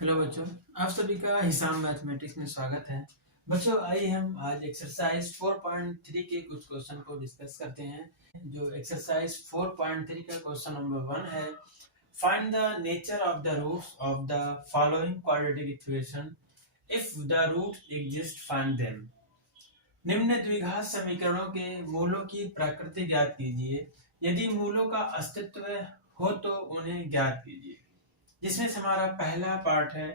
Hello बच्चों, आप सभी का हिसाब मैथमेटिक्स में स्वागत है। बच्चों, आइए हम आज एक्सरसाइज 4.3 के कुछ क्वेश्चन को डिस्कस करते हैं। जो एक्सरसाइज 4.3 का क्वेश्चन नंबर 1 है, find the nature of the roots of the following quadratic equation, if the root exist find them. निम्न द्विघात समीकरणों के मूलों की प्रकृति ज्ञात कीजिए, यदि मूलों का अस्तित्व हो तो उन्हें ज्ञात कीजिए। जिसमें से हमारा पहला पार्ट है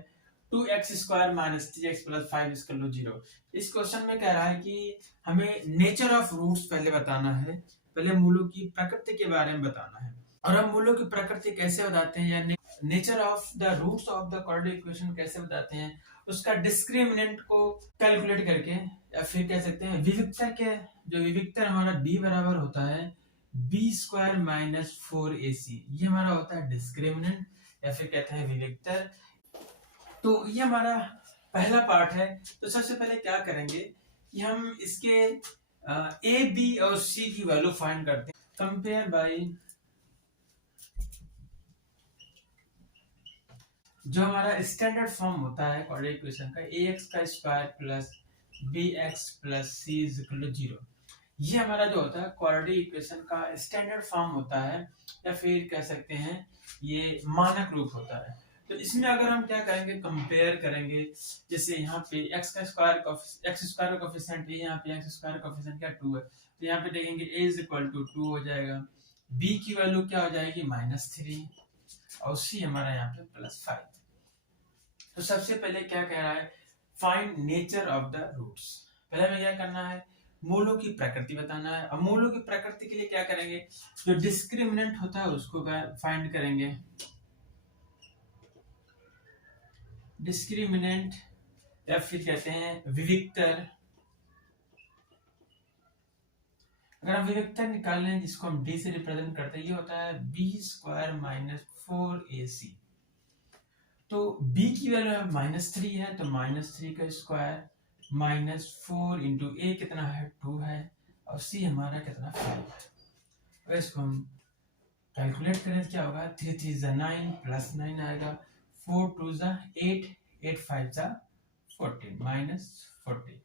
2x² माइनस 3x प्लस 5 0। इस क्वेश्चन में कह रहा है कि हमें नेचर ऑफ रूट्स पहले बताना है, पहले मूलों की प्रकृति के बारे में बताना है। और हम मूलों की प्रकृति कैसे बताते हैं या nature of the roots of the quadratic equation कैसे बताते हैं, उसका डिस्क्रिमिनेंट को कैलकुलेट करके, या फिर कह सकते हैं विविक्तर के, जो विविक्तर हमारा b बराबर होता है b² माइनस 4ac, ये हमारा होता है डिस्क्रिमिनेंट या फिर कहते हैं विविक्तर। तो ये हमारा पहला पार्ट है। तो सबसे पहले क्या करेंगे कि हम इसके ए बी और सी की वैल्यू फाइंड करते हैं। कंपेयर बाय जो हमारा स्टैंडर्ड फॉर्म होता है क्वाड्रेटिक इक्वेशन का, ax² plus bx plus c is equal to 0। ये हमारा जो होता है क्वाड्रेटिक इक्वेशन का स्टैंडर्ड फॉर्म होता है, या फिर कह सकते हैं ये मानक रूप होता है। तो इसमें अगर हम क्या करेंगे, कंपेयर करेंगे, जैसे यहाँ पे x² का कोफिशिएंट है, यहाँ पे x² का कोफिशिएंट क्या 2 है, तो यहाँ पे देखेंगे a इज इक्वल टू 2 हो जाएगा, b की वैल्यू क्या हो जाएगी -3 और c हमारा यहाँ पे +5। तो सबसे पहले क्या कह रहा है, find nature of the roots. पहले हमें क्या करना है, मूलों की प्रकृति बताना है। अब मूलों की प्रकृति के लिए क्या करेंगे, जो डिस्क्रिमिनेंट होता है उसको फाइंड करेंगे। डिस्क्रिमिनेंट या फिर कहते हैं विविक्तर। अगर हम विविक्तर निकाल लें जिसको हम d से रिप्रेजेंट करते हैं, ये होता है b² माइनस 4ac। तो b की वैल्यू -3 है, तो -3 का स्क्वायर माइनस 4 इंटू ए कितना है 2 है, और c हमारा कितना 5 है। अगर इसको हम कैलकुलेट करें तो क्या होगा, 3 3 = 9 प्लस 9 आएगा, 4 2 = 8 8 5 = 14 -14।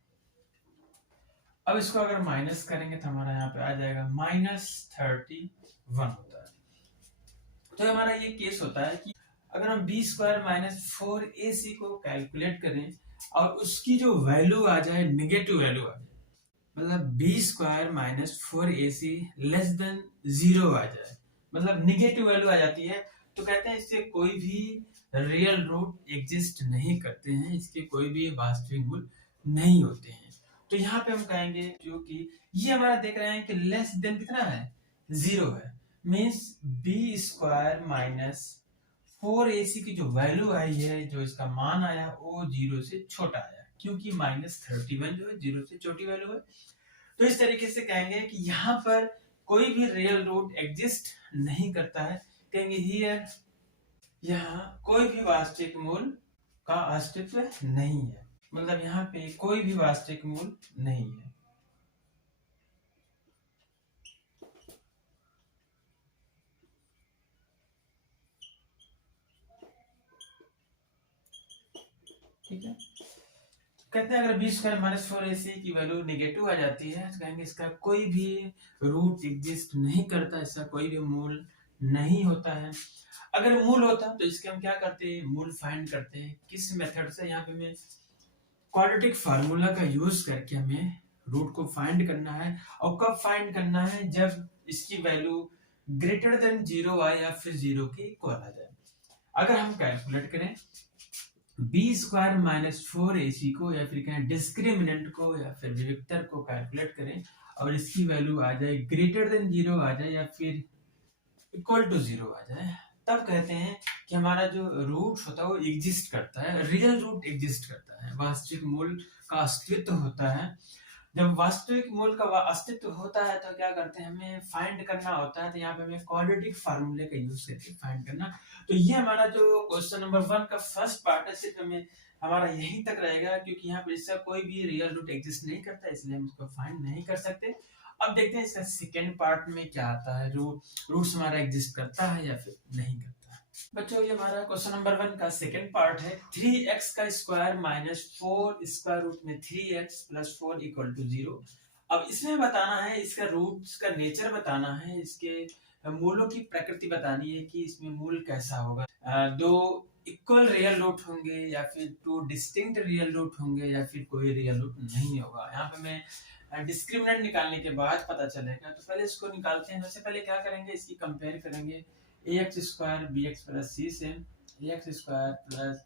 अब इसको अगर माइनस करेंगे तो हमारा यहाँ पे आ जाएगा -31 होता है। तो हमारा ये केस होता है कि अगर हम b² माइनस 4ac को कैलकुलेट करें और उसकी जो वैल्यू आ जाए निगेटिव वैल्यू आ जाए, मतलब b² minus 4ac less than 0 आ जाए, मतलब निगेटिव वैल्यू आ जाती है, तो कहते हैं इससे कोई भी रियल रूट एग्जिस्ट नहीं करते हैं, इसके कोई भी वास्तविक मूल नहीं होते हैं। तो यहाँ पे हम कहेंगे, जो कि ये हमारा देख रहे हैं कि लेस देन कितना है 0 है, मीन्स b² माइनस 4ac की जो वैल्यू आई है, जो इसका मान आया वो 0 से छोटा आया, क्योंकि -31 जो है 0 से छोटी वैल्यू है। तो इस तरीके से कहेंगे कि यहाँ पर कोई भी रियल रूट एग्जिस्ट नहीं करता है। कहेंगे हियर, यहाँ कोई भी वास्तविक मूल का अस्तित्व नहीं है, मतलब यहाँ पे कोई भी वास्तविक मूल नहीं है। ठीक है, कहते हैं अगर b² माइनस 4ac की वैल्यू निगेटिव आ जाती है तो कहेंगे इसका कोई भी रूट एग्जिस्ट नहीं करता, इसका कोई भी मूल नहीं होता है। अगर मूल होता तो इसके हम क्या करते हैं, मूल फाइंड करते हैं। किस मेथड से, यहाँ पे हमें क्वाड्रेटिक फार्मूला का यूज करके हमें रूट को फाइंड करना है। और कब फाइंड करना है, जब इसकी वैल्यू ग्रेटर देन 0 आए या फिर 0 के इक्वल आ जाए। अगर हम कैलकुलेट करें b² माइनस 4ac को, या फिर कहें डिस्क्रिमिनेंट को या फिर विविक्तर को कैलकुलेट करें और इसकी वैल्यू आ जाए ग्रेटर देन 0 आ जाए या फिर इक्वल टू 0 आ जाए, तब कहते हैं कि हमारा जो रूट होता है वो एग्जिस्ट करता है, रियल रूट एग्जिस्ट करता है, वास्तविक मूल का अस्तित्व होता है। जब वास्तविक मूल का अस्तित्व होता है तो क्या करते हैं, हमें फाइंड करना होता है, तो यहाँ पे हमें क्वाड्रेटिक फार्मूले का यूज करके फाइंड करना। तो ये हमारा जो क्वेश्चन नंबर 1 का फर्स्ट पार्ट है, सिर्फ हमें हमारा यहीं तक रहेगा, क्योंकि यहाँ पे इसका कोई भी रियल रूट एग्जिस्ट नहीं करता, इसलिए हम इसको फाइंड नहीं कर सकते। अब देखते हैं इसका सेकेंड पार्ट में क्या आता है, जो रूट्स हमारा एग्जिस्ट करता है या फिर नहीं करता है। बच्चों ये हमारा क्वेश्चन नंबर 1 का सेकंड पार्ट है। 3x का स्क्वायर माइनस 4 स्क्वायर रूट में 3x प्लस 4 इक्वल टू 0। अब इसमें बताना है, इसका रूट्स का नेचर बताना है, इसके मूलों की प्रकृति बतानी है कि इसमें मूल कैसा होगा। दो इक्वल रियल रूट होंगे या फिर टू डिस्टिंक्ट रियल रूट होंगे या फिर कोई रियल रूट नहीं होगा। यहाँ पे मैं डिस्क्रिमिनेंट निकालने के बाद पता चलेगा। तो पहले इसको निकालते हैं। सबसे पहले क्या करेंगे, इसकी कंपेयर करेंगे ax square bx plus c से ax square plus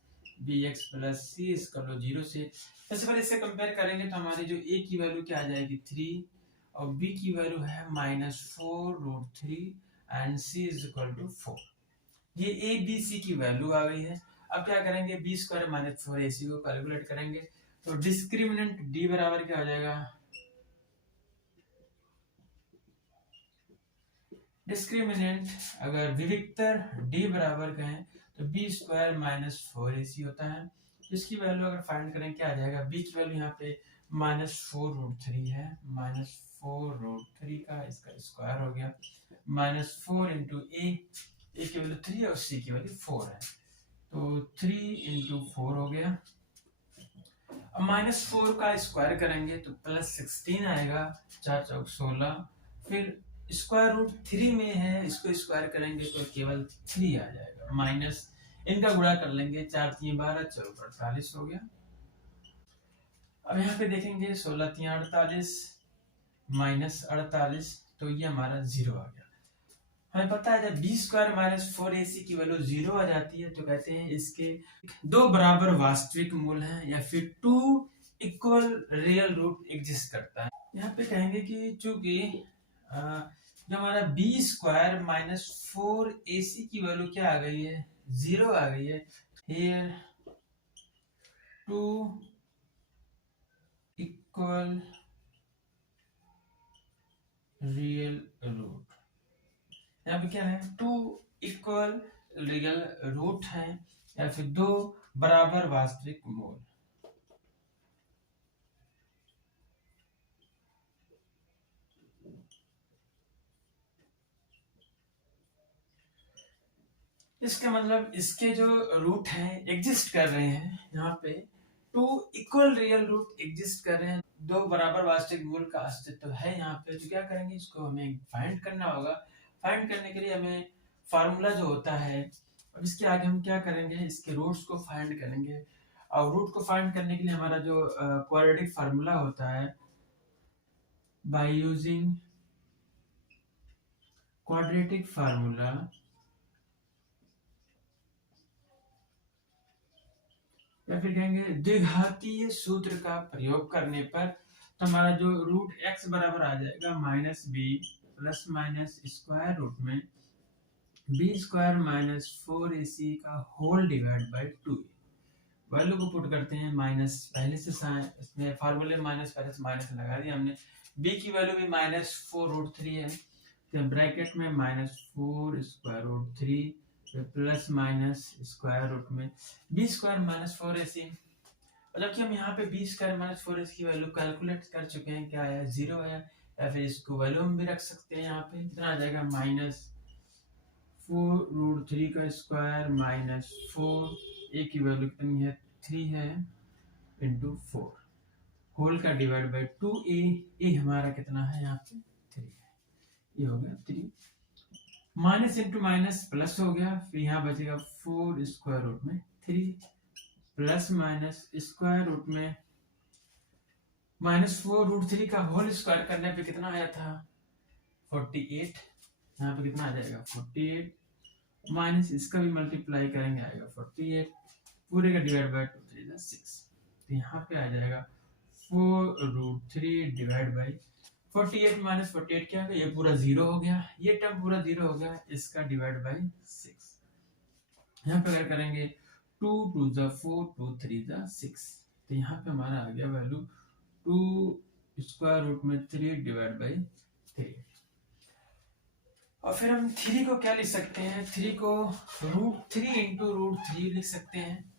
bx plus c इसका 0 से। सबसे पहले इससे कंपेयर करेंगे तो हमारी जो a की वैल्यू क्या आ जाएगी 3 और b की वैल्यू है -4√3 and c is equal to 4। ये a b c की वैल्यू आ गई है। अब क्या करेंगे, b स्क्वायर माइनस 4ac को कैलकुलेट करेंगे तो डिस्क्रिमिनेंट d बराबर क्या हो जाएगा, डिस्क्रिमिनेंट अगर विविक्तर d बराबर कहें तो b स्क्वायर माइनस 4ac होता है। इसकी वैल्यू अगर फाइंड करें क्या आ जाएगा, b की वैल्यू यहाँ पे -4√3 है, -4√3 का इसका स्क्वायर हो गया -4 इंटू a की वैल्यू 3 और c की वैल्यू 4 है तो 3 इंटू 4 हो गया। अब -4 का स्क्वायर करेंगे तो +16 आएगा, 4 चौक 16, फिर स्क्वायर रूट 3 में है, इसको स्क्वायर करेंगे तो केवल 3 आ जाएगा, माइनस इनका गुणा कर लेंगे, 4 3 12 चलो 48 हो गया। अब यहाँ पे देखेंगे 16 3 48 -48 तो ये हमारा 0 आ गया। हमें पता है जब b स्क्वायर माइनस 4ac की वैल्यू 0 आ जाती है तो कहते हैं इसके दो बराबर वास्तविक मूल हैं या फिर two equal real root exist करता है। यहाँ पे कहेंगे कि चूंकि जो हमारा b स्क्वायर माइनस 4ac की वैल्यू क्या आ गई है, 0 आ गई है। Here two equal real root, यहाँ पे क्या है, टू इक्वल रियल रूट है या फिर दो बराबर वास्तविक मूल। इसका मतलब इसके जो रूट हैं एग्जिस्ट कर रहे हैं, यहाँ पे two equal real root exist कर रहे हैं, दो बराबर वास्तविक मूल का अस्तित्व है यहाँ पे। तो क्या करेंगे, इसको हमें फाइंड करना होगा। फाइंड करने के लिए हमें फार्मूला जो होता है, अब इसके आगे हम क्या करेंगे, इसके रूट्स को फाइंड करेंगे। और रूट को फाइंड करने के लिए हमारा जो क्वाड्रेटिक फार्मूला होता है, बाय यूजिंग क्वाड्रेटिक फार्मूला या फिर कहेंगे द्विघातीय सूत्र का प्रयोग करने पर तो हमारा जो रूट x बराबर आ जाएगा -b plus minus square root में b स्क्वायर माइनस 4ac का होल डिवाइड बाय 2। वैल्यू को पुट करते हैं, माइनस पहले से इसमें फार्मूले माइनस पहले से माइनस लगा दिया हमने। b की वैल्यू भी -4√3 है तो ब्रैकेट में -4 square root 3 plus minus square root में b स्क्वायर माइनस 4ac। जबकि हम यहाँ पे b स्क्वायर माइनस 4ac की वैल्यू कैलकुलेट कर चुके हैं, क्या आया, 0 आया। या फिर इसको वैल्यू हम भी रख सकते हैं, यहाँ पे कितना आ जाएगा, -4√3 का स्क्वायर माइनस 4, a की वैल्यू कितनी है 3 है इंटू 4 होल का डिवाइड बाय 2a, a हमारा कितना है यहाँ पे 3 है, ये हो गया 3। माइनस इंटू माइनस प्लस हो गया, फिर यहाँ बचेगा 4 स्क्वायर रूट में 3 प्लस माइनस स्क्वायर रूट में -4√3 का होल स्क्वायर करने पे कितना आया था 48। यहाँ पे कितना आ जाएगा 48 माइनस इसका भी मल्टीप्लाई करेंगे आएगा 48 पूरे का डिवाइड बाय 2 3 6। तो यहाँ पे आ जाएगा 4√3 डिवाइड बाई 48 माइनस 48 क्या है, ये पूरा 0 हो गया, ये टर्म पूरा 0 हो गया, इसका डिवाइड बाई 6। यहाँ पे अगर करेंगे 2 2 जा 4 2 3 जा 6 तो यहाँ पे हमारा आ गया वैल्यू 2 स्क्वायर रूट में 3 डिवाइड बाई 3। और फिर हम 3 को क्या लिख सकते हैं, 3 को √3 इंटू √3 लिख सकते हैं।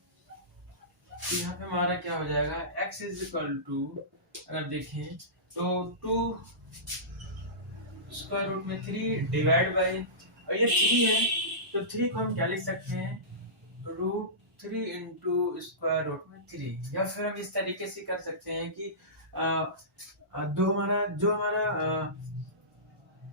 तो यहाँ पे हमारा क्या हो जाएगा, x इज इक्वल टू अगर देखें तो 2 स्क्वायर रूट में 3 डिवाइड बाई, और ये 3 है तो 3 को हम क्या लिख सकते हैं, √3 इंटू स्क्वायर रूट में 3, या फिर हम इस तरीके से कर सकते हैं कि जो हमारा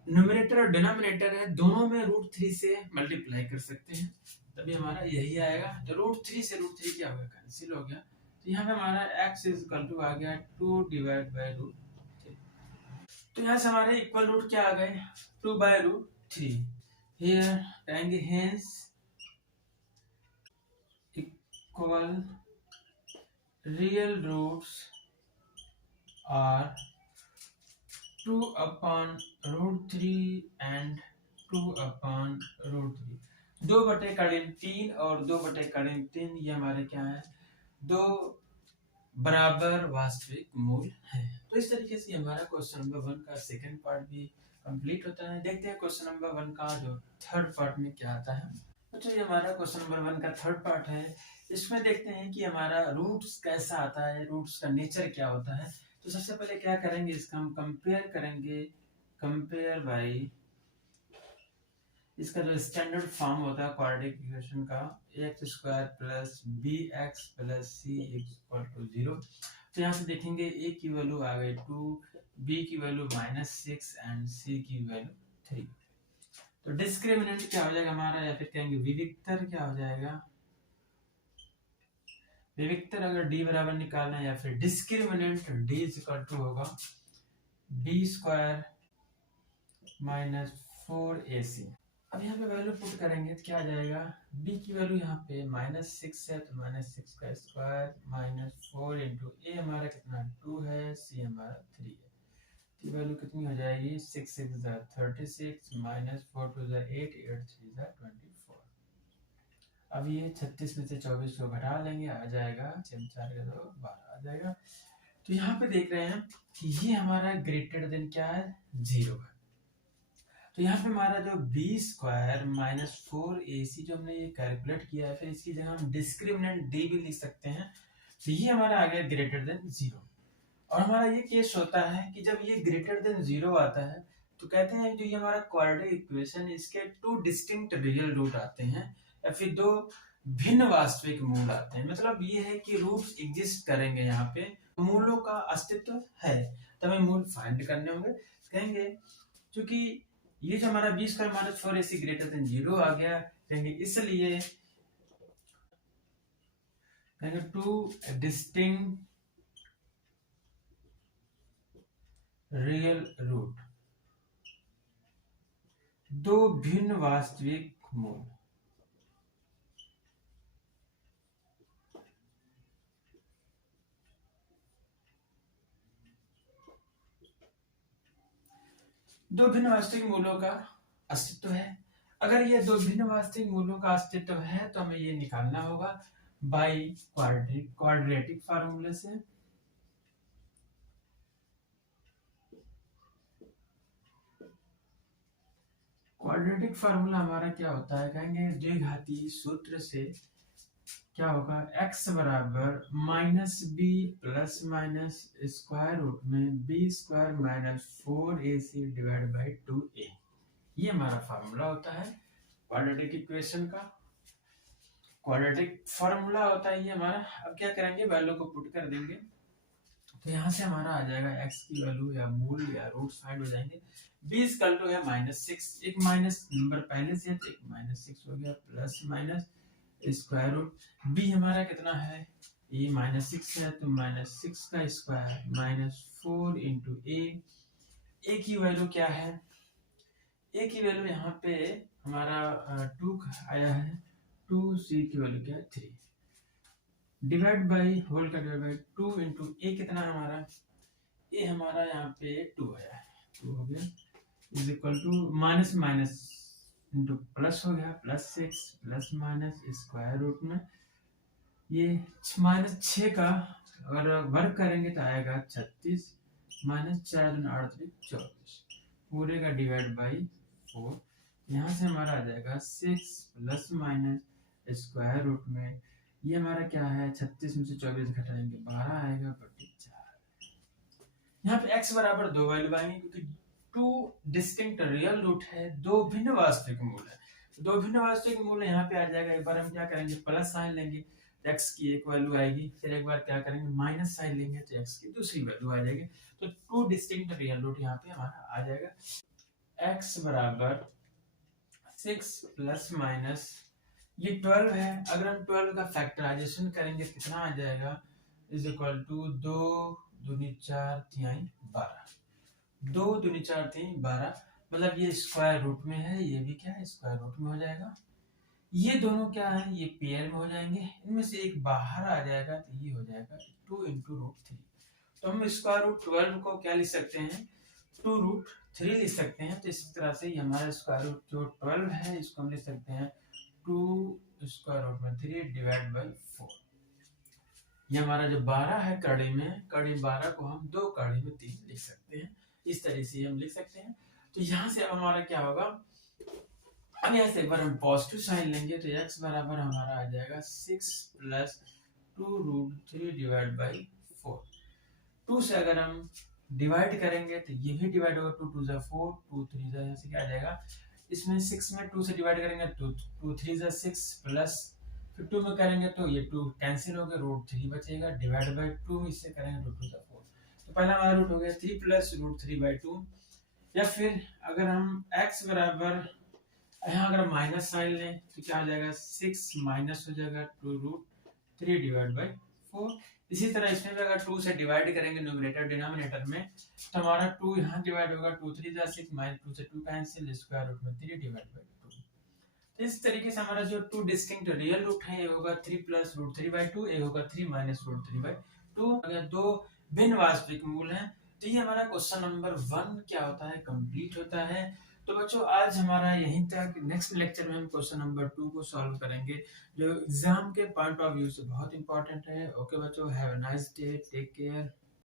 न्यूमरेटर और डिनोमिनेटर है दोनों में √3 से मल्टीप्लाई कर सकते हैं, तभी हमारा यही आएगा। तो √3 से √3 क्या होगा, कैंसिल हो गया। तो यहाँ पे हमारा x इक्वल टू आ गया 2 डिवाइड बाई √3। तो यहाँ से हमारे इक्वल रूट क्या आ गए, 2 बाई √3। हियर कहेंगे hence equal real roots are 2 upon √3 and 2 upon √3। 2/3 और 2/3 ये हमारे क्या है, दो बराबर वास्तविक मूल है। तो इस तरीके से हमारा क्वेश्चन नंबर 1 का सेकंड पार्ट भी कंप्लीट होता है। देखते हैं क्वेश्चन नंबर 1 का जो थर्ड पार्ट में क्या आता है। तो जो हमारा क्वेश्चन नंबर 1 का थर्ड पार्ट है, इसमें देखते हैं कि हमारा रूट्स कैसा आता है, रूट्स का नेचर क्या होता है। तो सबसे पहले क्या करेंगे, इसका हम कंपेयर करेंगे, कंपेयर बाई इसका जो स्टैंडर्ड फॉर्म होता है क्वाड्रेटिक इक्वेशन का, x² plus bx plus c equal to 0। तो यहाँ से देखेंगे a की वैल्यू आ गई 2, b की वैल्यू -6 एंड c की वैल्यू 3। तो डिस्क्रिमिनेंट क्या हो जाएगा हमारा, या फिर कहेंगे विविक्तर क्या हो जाएगा, विविक्तर अगर d बराबर निकालना है या फिर डिस्क्रिमिनेंट d इक्वल टू होगा b² -4ac। अब यहाँ पे वैल्यू पुट करेंगे तो क्या आ जाएगा, b की वैल्यू यहाँ पे -6 है तो -6 का स्क्वायर -4 इंटू ए हमारा कितना 2 है, c हमारा 3 है। तो वैल्यू कितनी हो जाएगी, 6 6 36 -4 2 8 8 3 24। अब ये 36 में से 24 को घटा लेंगे, आ जाएगा 6 4 का 2 12 आ जाएगा। तो यहाँ पे देख रहे हैं कि ये हमारा ग्रेटर देन क्या है, 0 है। तो यहाँ पे हमारा जो b² -4ac जो हमने ये कैलकुलेट किया है, फिर इसकी जगह हम डिस्क्रिमिनेंट d भी लिख सकते हैं। तो ये हमारा आ गया ग्रेटर देन 0। और हमारा ये केस होता है कि जब ये ग्रेटर देन 0 आता है तो कहते हैं जो ये हमारा क्वाड्रेटिक इक्वेशन, इसके 2 डिस्टिंक्ट रियल रूट आते हैं या फिर 2 भिन्न वास्तविक मूल आते हैं। मतलब ये है कि रूट्स एग्जिस्ट करेंगे, यहाँ पे मूलों का अस्तित्व है, तो हमें मूल फाइंड करने होंगे। कहेंगे क्योंकि ये जो हमारा b² -4ac ग्रेटर देन 0 आ गया, कहेंगे इसलिए कहेंगे 2 डिस्टिंक्ट रियल रूट, 2 भिन्न वास्तविक मूल। दो भिन्न वास्तविक मूलों का अस्तित्व है। अगर ये 2 भिन्न वास्तविक मूलों का अस्तित्व है तो हमें ये निकालना होगा बाई क्वाड्रेटिक फार्मूले से। क्वाड्रेटिक फार्मूला हमारा क्या होता है, कहेंगे द्विघाती सूत्र से क्या होगा, x बराबर -b plus minus square root में b² -4ac divide by 2a। ये हमारा फार्मूला होता है क्वाड्रेटिक इक्वेशन का, क्वाड्रेटिक फार्मूला होता है ये हमारा। अब क्या करेंगे, वैल्यू को पुट कर देंगे, तो यहाँ से हमारा आ जाएगा x की वैल्यू या मूल या रूट्स फाइंड हो जाएंगे। b इक्वल टू है -6, एक माइनस नंबर पहले से है तो एक -6 हो गया, plus minus square root b हमारा कितना है, ये -6 है तो -6 का स्क्वायर -4 इंटू a की वैल्यू क्या है, a की वैल्यू यहाँ पे हमारा 2 आया है, 2c की वैल्यू क्या है 3, डिवाइड बाई होल का डिवाइड बाई 2 इंटू ए कितना हमारा, ए हमारा यहाँ पे 2 आया है, 2 हो गया, is equal to minus minus into plus हो गया, +6 प्लस माइनस स्क्वायर रूट में ये -6 का अगर वर्क करेंगे तो आएगा 36 -4 8 24 पूरे का डिवाइड बाई 4। यहाँ से हमारा आ जाएगा 6 प्लस माइनस स्क्वायर रूट में ये हमारा क्या है, 36 में से 24 घटाएंगे 12 आएगा बटे 4। यहाँ पे x बराबर 2 वैल्यू आएंगे क्योंकि 2 डिस्टिंक्ट रियल रूट है, 2 भिन्न वास्तविक मूल है। दो भिन्न वास्तविक मूल यहाँ पे आ जाएगा। एक बार हम क्या करेंगे, प्लस साइन लेंगे तो एक्स की एक वैल्यू आएगी, फिर एक बार क्या करेंगे माइनस साइन लेंगे तो एक्स की दूसरी वैल्यू आ जाएगी। तो टू डिस्टिंक्ट रियल रूट यहाँ पे हमारा आ जाएगा। एक्स बराबर 6 प्लस माइनस ये 12 है। अगर हम 12 का फैक्टराइजेशन करेंगे कितना आ जाएगा, इज इक्वल टू 2 दूनी 4 तिहाई 12, 2 दूनी 4 तिहाई 12, मतलब ये स्क्वायर रूट में है, ये भी क्या है स्क्वायर रूट में हो जाएगा। ये दोनों क्या है, ये पेयर में हो जाएंगे, इनमें से एक बाहर आ जाएगा तो ये हो जाएगा 2 इंटू रूट 3। तो हम स्क्वायर रूट 12 को क्या लिख सकते हैं, 2 रूट 3 लिख सकते हैं। तो इस तरह से हमारा स्क्वायर रूट जो 12 है इसको हम लिख सकते हैं 2 स्क्वायर रूट में 3 डिवाइड बाई 4। ये हमारा जो 12 है कड़ी में, कड़ी 12 को हम 2 कड़ी में 3 लिख सकते हैं, इस तरह से हम लिख सकते हैं। तो यहाँ से अब हमारा क्या होगा, अब यहाँ से एक बार हम पॉजिटिव साइन लेंगे तो x बराबर हमारा आ जाएगा 6 प्लस 2 रूट 3 डिवाइड बाई 4। 2 से अगर हम डिवाइड करेंगे तो ये भी डिवाइड होगा, 2 2 4, 2 3 यहाँ से क्या आ जाएगा, इसमें 6 में 2 से डिवाइड करेंगे तो 2 3 6 प्लस फिर 2 में करेंगे तो ये 2 कैंसिल हो गया, रूट 3 बचेगा डिवाइड बाई 2, इससे करेंगे 2 2 4। तो पहला हमारा रूट हो गया 3 प्लस रूट 3 बाई 2। या फिर अगर हम x बराबर यहाँ अगर माइनस साइन लें तो क्या हो जाएगा, 6 माइनस हो जाएगा 2 रूट 3 डिवाइड बाई 4। इसी तरह इसमें भी अगर 2 से डिवाइड करेंगे न्यूमरेटर डिनोमिनेटर में तो हमारा 2 यहाँ डिवाइड होगा, 2 3 6 माइनस 2 से 2 कैंसिल, स्क्वायर रूट में 3 डिवाइड बाई 2। तो इस तरीके से हमारा जो 2 डिस्टिंक्ट रियल रूट है, ये होगा 3 प्लस रूट 3 बाई 2, ये होगा 3 माइनस रूट 3 बाई 2। अगर दो भिन्न वास्तविक मूल हैं तो ये हमारा क्वेश्चन नंबर 1 क्या होता है, कंप्लीट होता है। तो बच्चों आज हमारा यहीं तक, नेक्स्ट लेक्चर में हम क्वेश्चन नंबर 2 को सॉल्व करेंगे जो एग्जाम के पॉइंट ऑफ व्यू से बहुत इंपॉर्टेंट है। ओके बच्चों, have a nice day, take care.